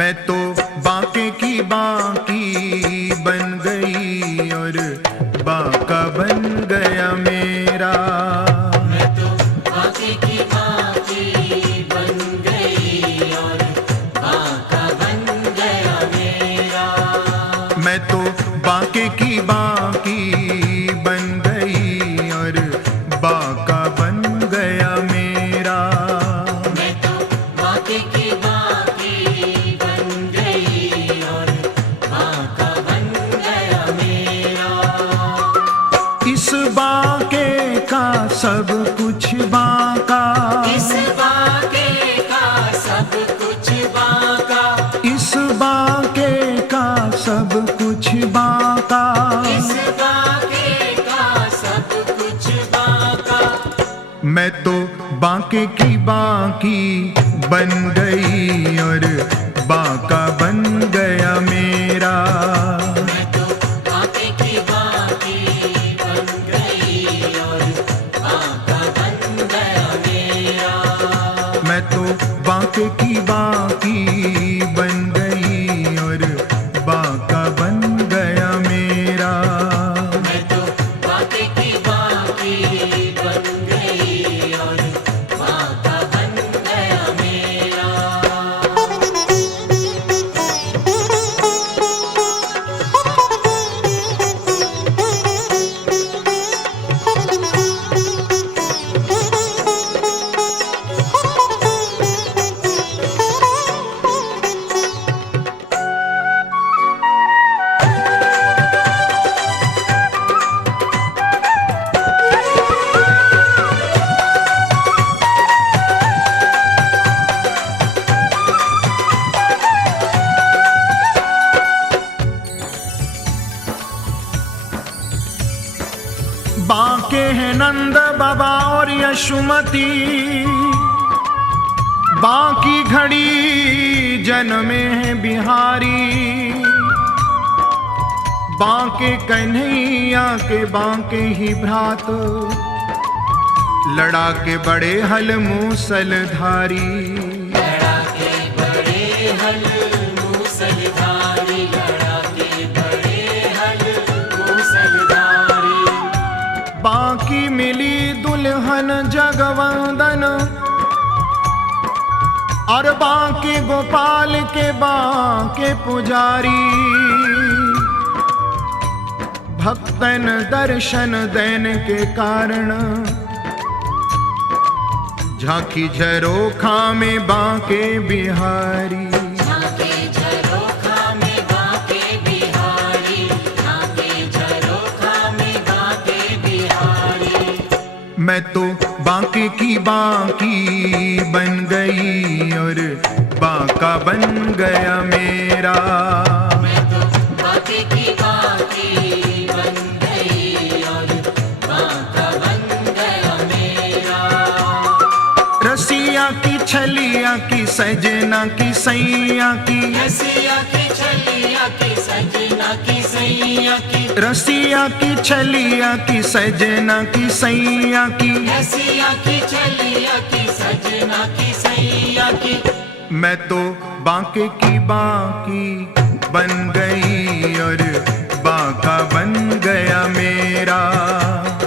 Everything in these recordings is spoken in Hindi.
मैं तो बांके की बांकी बन गई और बांका बन गया मेरा। मैं तो बांके की बांकी बन गई और बांका बन गया मेरा। मैं तो बांके की बांकी बन गई और बांका बन गया मेरा। मैं तो बांके की बांकी बन गई और बांका बन गया मेरा। इस बांके का सब कुछ बांका, इस बांके का सब कुछ बांका, इस बांके का सब कुछ बांका। इस बांके का सब कुछ बांका। मैं तो बांके की बांकी बन गई और बांका बन गया मेरा। मैं तो बांके की बांकी बन गई और बांका बन गया मेरा। मैं तो बांके की बांकी बन गई और बांका बन गया मेरा। मैं तो बांके की बांकी बन गई और बांका बन गया मेरा। बांके हैं नंद बाबा और यशुमती, बांकी घड़ी जन्मे हैं बिहारी। बांके कन्हैया के बांके ही भ्रात, लड़ा के बड़े हल मूसलधारी। लड़ा के बड़े हल मूसलधारी, लड़ा के बड़े हल मूसलधारी। बांकी मिली दुल्हन जगवंदन और बांके गोपाल के बांके पुजारी। भक्तन दर्शन देने के कारण झांकी झरोखा में बांके बिहारी। झांके झरोखा में बांके बिहारी, झांके झरोखा में बांके बिहारी। मैं तो बांके की बांकी बन गई और बांका बन गया मेरा। मैं तो बांके की बांकी बन गई और बांका बन गया मेरा। रसिया की छलिया की सजना की सैया की, रसिया की छलिया की सजना की सैया की, रसिया की छलिया की सजना की सैया की। रसिया की छलिया की सजना की सैया की। मैं तो बांके की बांकी बन गई और बांका बन गया मेरा।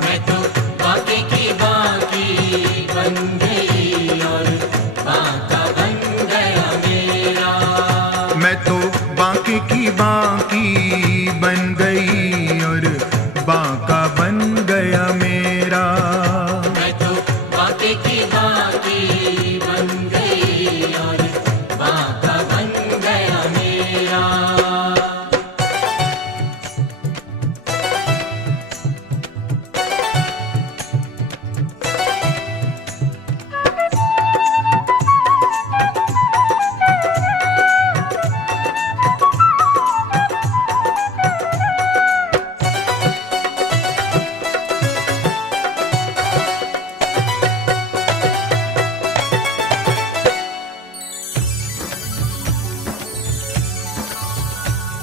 मैं तो बांके की बांकी बन गई और बांका बन गया मेरा। मैं तो बांके की बांकी बन गई और बांका बन गया मेरा। मैं तो बांके की बांकी बन गई और बांका बन गया मेरा।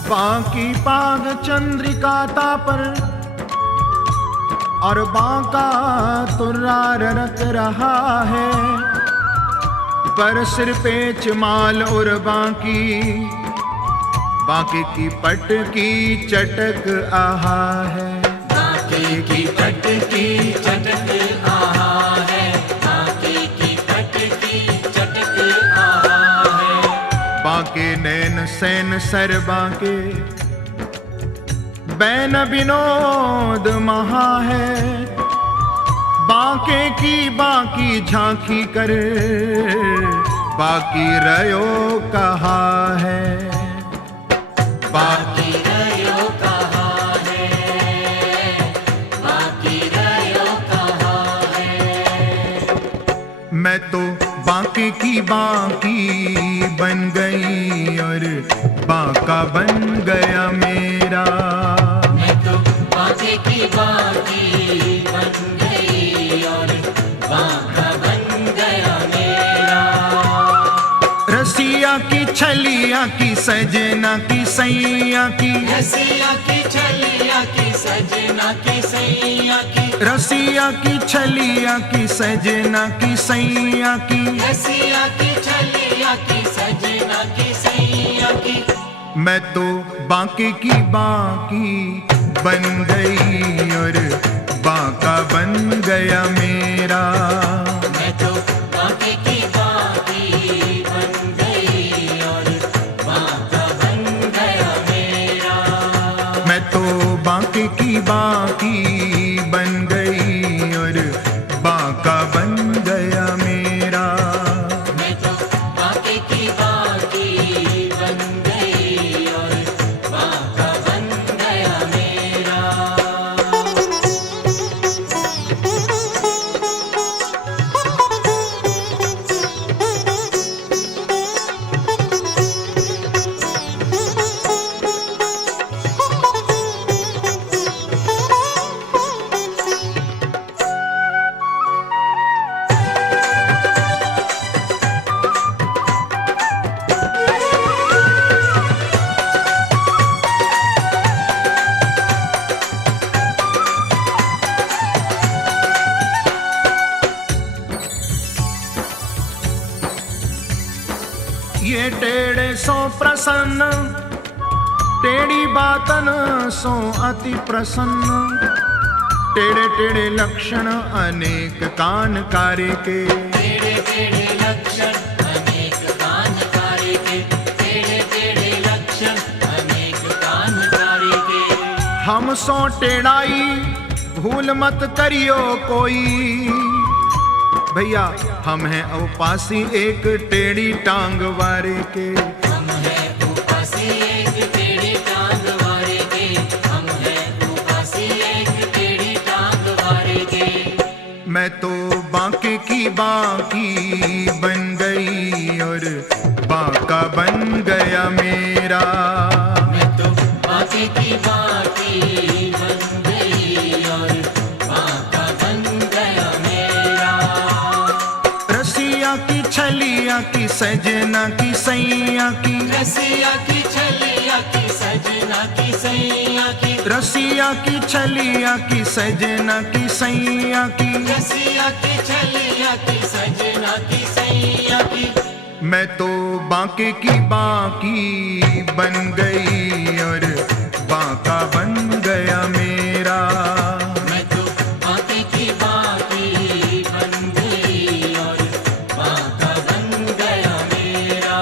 बांकी पाग चंद्रिका तापर और बांका तुर्रार रख रहा है। पर सिर पेच माल और बांकी, बांके की पट की चटक आहा है। बांके की पट की चटक आहा है, बांके की पट की चटक आहा है। बांके नैन सैन सर बांके, बैन विनोद महा है। बांके की बाकी झांकी कर, बाकी रयो कहा है। बाकी रयो कहा है, बाकी रयो कहा है। मैं तो बांके की बाकी बन गई और बांका बन गया मेरा। मैं तो बांके की बाकी बन गई और बांका बन गया मेरा। रसिया की छलिया की सजना की सैया की, रसिया की छलिया की सजना की सैया की, रसिया की छलिया की सजना की सैया की। रसिया की छलिया की सजना की सैया की। मैं तो बांके की बाकी बन गई और बांका बन गया मेरा। मैं तो बांके की बाकी बन गई और बांका बन गया मेरा। मैं तो बांके की बाकी बन गई और बांका बन गया मेरा। मैं तो बांके की बाकी बन गई और बांका बन गया मेरा। ये टेढ़े सो प्रसन्न, टेढ़ी बातन सो अति प्रसन्न। टेढ़े टेढ़े लक्षण अनेक कान कार्य के, टेढ़े टेढ़े लक्षण अनेक कानकारी के, टेढ़े टेढ़े लक्षण अनेक कानकारी के। हम सो टेढ़ाई भूल मत करियो कोई। भैया हम हैं उपासी एक टेढ़ी टांग वारे के। हम हैं उपासी एक टेढ़ी टांग वारे के, हम हैं उपासी एक टेढ़ी टांग वारे के। मैं तो बांके की बाकी बन गई और बांका बन गया मेरा। मैं तो बांके की बाकी बन गई और बांका बन गया मेरा। रसिया की छलिया की सजना की सैया की, रसिया की छलिया की सजना की सैया की, रसिया की छलिया की सजना की सैया की। रसिया की छलिया की सजना की सैया की। मैं तो बांके की बाकी बन गई और बांका बन गया मेरा। मैं तो बांके की बाकी बन गई और बांका बन गया मेरा।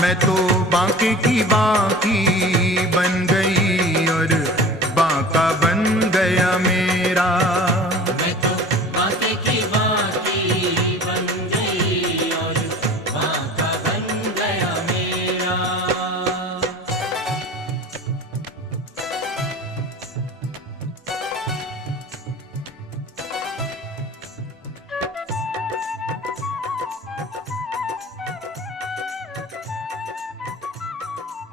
मैं तो बांके की बाकी